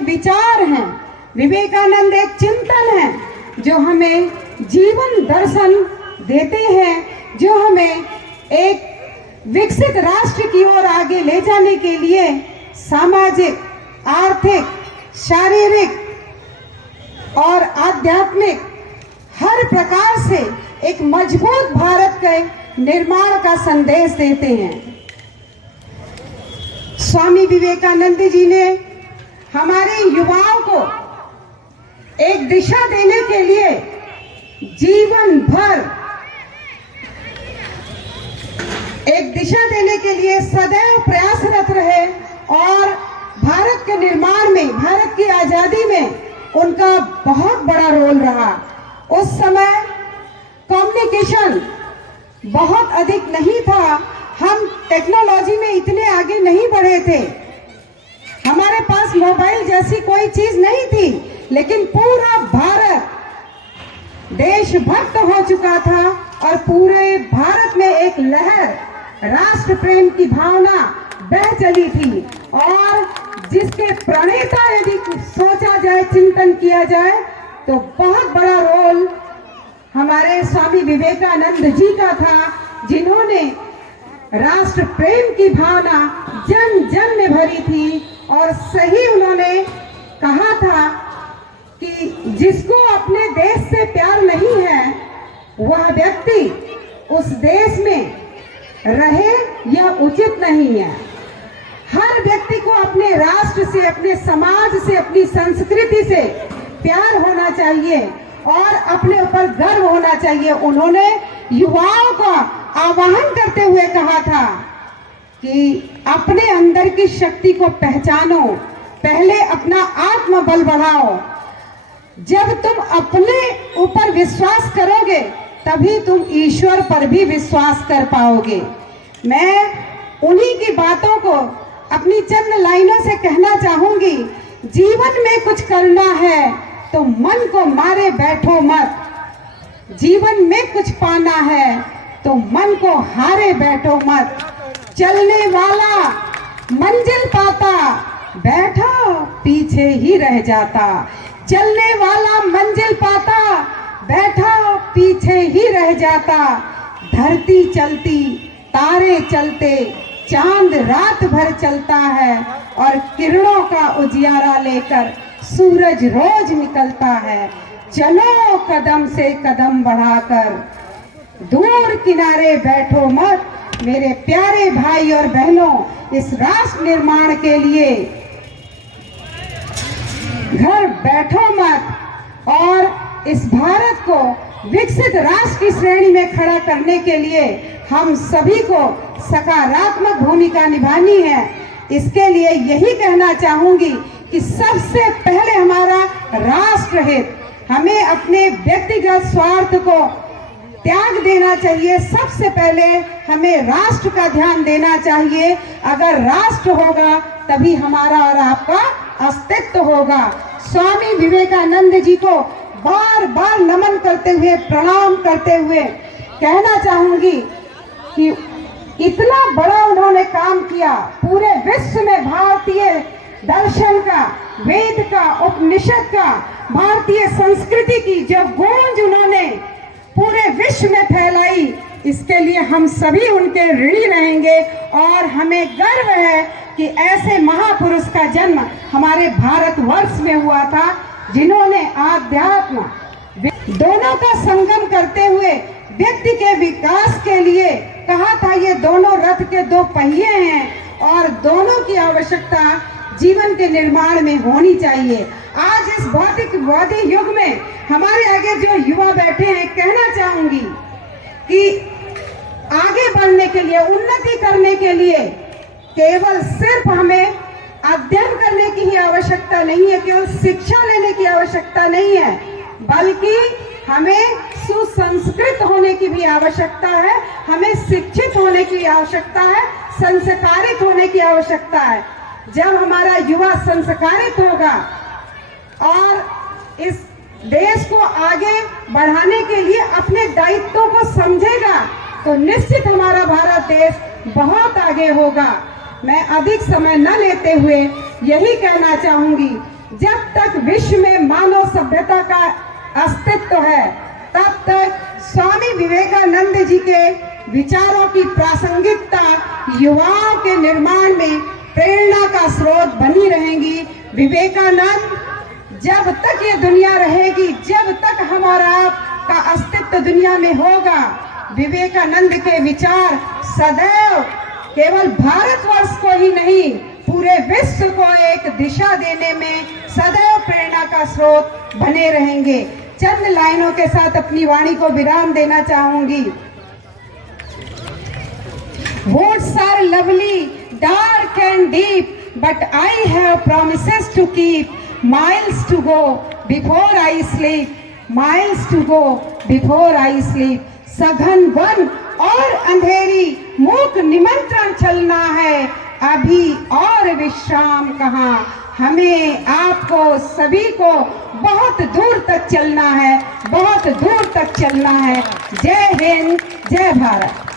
एक विचार हैं, विवेकानंद एक चिंतन है जो हमें जीवन दर्शन देते हैं, जो हमें एक विकसित राष्ट्र की ओर आगे ले जाने के लिए सामाजिक, आर्थिक, शारीरिक और आध्यात्मिक हर प्रकार से एक मजबूत भारत के निर्माण का संदेश देते हैं। स्वामी विवेकानंद जी ने हमारे युवाओं को एक दिशा देने के लिए जीवन भर सदैव प्रयासरत रहे और भारत के निर्माण में, भारत की आजादी में उनका बहुत बड़ा रोल रहा। उस समय कम्युनिकेशन बहुत अधिक नहीं था, हम टेक्नोलॉजी में इतने आगे नहीं बढ़े थे, हमारे पास मोबाइल जैसी कोई चीज नहीं थी, लेकिन पूरा भारत देशभक्त हो चुका था और पूरे भारत में एक लहर राष्ट्र प्रेम की भावना बह चली थी। और जिसके प्रणेता यदि सोचा जाए, चिंतन किया जाए, तो बहुत बड़ा रोल हमारे स्वामी विवेकानंद जी का था, जिन्होंने राष्ट्र प्रेम की भावना जन जन में भरी थी। और सही उन्होंने कहा था कि जिसको अपने देश से प्यार नहीं है, वह व्यक्ति उस देश में रहे यह उचित नहीं है। हर व्यक्ति को अपने राष्ट्र से, अपने समाज से, अपनी संस्कृति से प्यार होना चाहिए और अपने ऊपर गर्व होना चाहिए। उन्होंने युवाओं का आह्वान करते हुए कहा था कि अपने अंदर की शक्ति को पहचानो, पहले अपना आत्मबल बढ़ाओ। जब तुम अपने ऊपर विश्वास करोगे तभी तुम ईश्वर पर भी विश्वास कर पाओगे। मैं उन्हीं की बातों को अपनी चंद लाइनों से कहना चाहूंगी। जीवन में कुछ करना है तो मन को मारे बैठो मत, जीवन में कुछ पाना है तो मन को हारे बैठो मत। चलने वाला मंजिल पाता, बैठा पीछे ही रह जाता। चलने वाला मंजिल पाता, बैठा पीछे ही रह जाता। धरती चलती, तारे चलते, चांद रात भर चलता है और किरणों का उजियारा लेकर सूरज रोज निकलता है। चलो कदम से कदम बढ़ाकर, दूर किनारे बैठो मत। मेरे प्यारे भाई और बहनों, इस राष्ट्र निर्माण के लिए घर बैठो मत और इस भारत को विकसित राष्ट्र की श्रेणी में खड़ा करने के लिए हम सभी को सकारात्मक भूमिका निभानी है। इसके लिए यही कहना चाहूंगी कि सबसे पहले हमारा राष्ट्र हित, हमें अपने व्यक्तिगत स्वार्थ को त्याग देना चाहिए। सबसे पहले हमें राष्ट्र का ध्यान देना चाहिए। अगर राष्ट्र होगा तभी हमारा और आपका अस्तित्व होगा। स्वामी विवेकानंद जी को बार बार नमन करते हुए, प्रणाम करते हुए कहना चाहूंगी कि इतना बड़ा उन्होंने काम किया। पूरे विश्व में भारतीय दर्शन का, वेद का, उपनिषद का, भारतीय संस्कृति की जो गूंज उन्होंने पूरे विश्व में फैलाई, इसके लिए हम सभी उनके ऋणी रहेंगे। और हमें गर्व है कि ऐसे महापुरुष का जन्म हमारे भारतवर्ष में हुआ था, जिन्होंने आध्यात्म दोनों का संगम करते हुए व्यक्ति के विकास के लिए कहा था। ये दोनों रथ के दो पहिए हैं और दोनों की आवश्यकता जीवन के निर्माण में होनी चाहिए। आज इस भौतिकवादी युग में हमारे आगे जो युवा बैठे हैं, कहना चाहूंगी कि आगे बढ़ने के लिए, उन्नति करने के लिए केवल सिर्फ हमें अध्ययन करने की ही आवश्यकता नहीं है, केवल शिक्षा लेने की आवश्यकता नहीं है, बल्कि हमें सुसंस्कृत होने की भी आवश्यकता है, हमें शिक्षित होने की आवश्यकता है, संस्कारित होने की आवश्यकता है। जब हमारा युवा संस्कारित होगा और इस देश को आगे बढ़ाने के लिए अपने दायित्वों को समझेगा, तो निश्चित हमारा भारत देश बहुत आगे होगा। मैं अधिक समय न लेते हुए यही कहना चाहूंगी जब तक विश्व में मानव सभ्यता का अस्तित्व है, तब तक स्वामी विवेकानंद जी के विचारों की प्रासंगिकता युवाओं के निर्माण में प्रेरणा का स्रोत बनी रहेंगी। विवेकानंद, जब तक ये दुनिया रहेगी, जब तक हमारा का अस्तित्व दुनिया में होगा, विवेकानंद के विचार सदैव केवल भारतवर्ष को ही नहीं, पूरे विश्व को एक दिशा देने में सदैव प्रेरणा का स्रोत बने रहेंगे। चंद लाइनों के साथ अपनी वाणी को विराम देना चाहूंगी। Words are lovely, dark and deep, but I have promises to keep. Miles to go before I sleep. Miles to go before I sleep. सघन वन और अंधेरी मूक निमंत्रण चलना है, अभी और विश्राम कहाँ। हमें आपको सभी को बहुत दूर तक चलना है, बहुत दूर तक चलना है। जय हिंद, जय भारत।